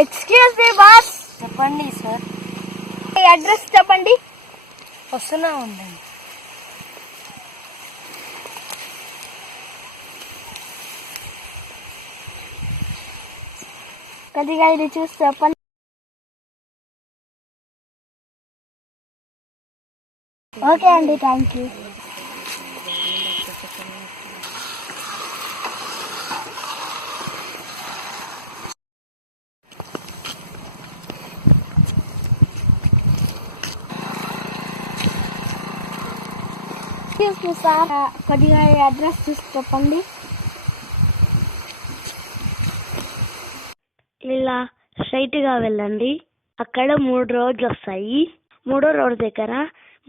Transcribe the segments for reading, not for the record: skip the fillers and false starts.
Excuse me boss. చెప్పండి sir. Address చెప్పండి. వస్తున్నా ఉండండి. కొద్దిగా ఇది చూసి చెప్పండి. ఓకే అండి, thank you. Excuse me sir, కొద్దిగా అడ్రస్ చూసి చెప్పండి. ఇలా స్ట్రైట్ గా వెళ్ళండి. అక్కడ 3 రోడ్లు వస్తాయి. 3వ రోడ్ దగ్గర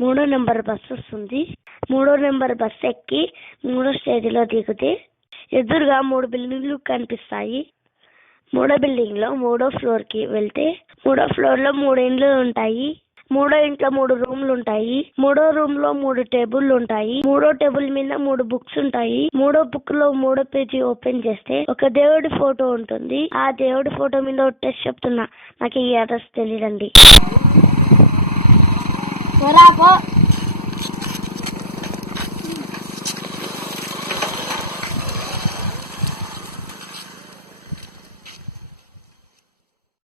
3వ నెంబర్ బస్సు వస్తుంది. 3వ నెంబర్ బస్సు ఎక్కి 3వ స్టేజ్లో దిగితే ఎదురుగా 3 బిల్డింగ్లు కనిపిస్తాయి. 3వ బిల్డింగ్ లో 3వ ఫ్లోర్ కి వెళ్తే 3వ ఫ్లోర్ లో 3 ఇండ్లు ఉంటాయి. 3వ ఇంట్లో 3 రూమ్లు ఉంటాయి. 3వ రూమ్ లో 3 టేబుల్లు ఉంటాయి. 3వ టేబుల్ మీద 3 బుక్స్ ఉంటాయి. 3వ బుక్ లో 3వ పేజీ ఓపెన్ చేస్తే ఒక దేవుడి ఫోటో ఉంటుంది. ఆ దేవుడి ఫోటో మీద ఒట్టేసి చెప్తున్నా, నాకు ఈ అడ్రస్ తెలియదండి.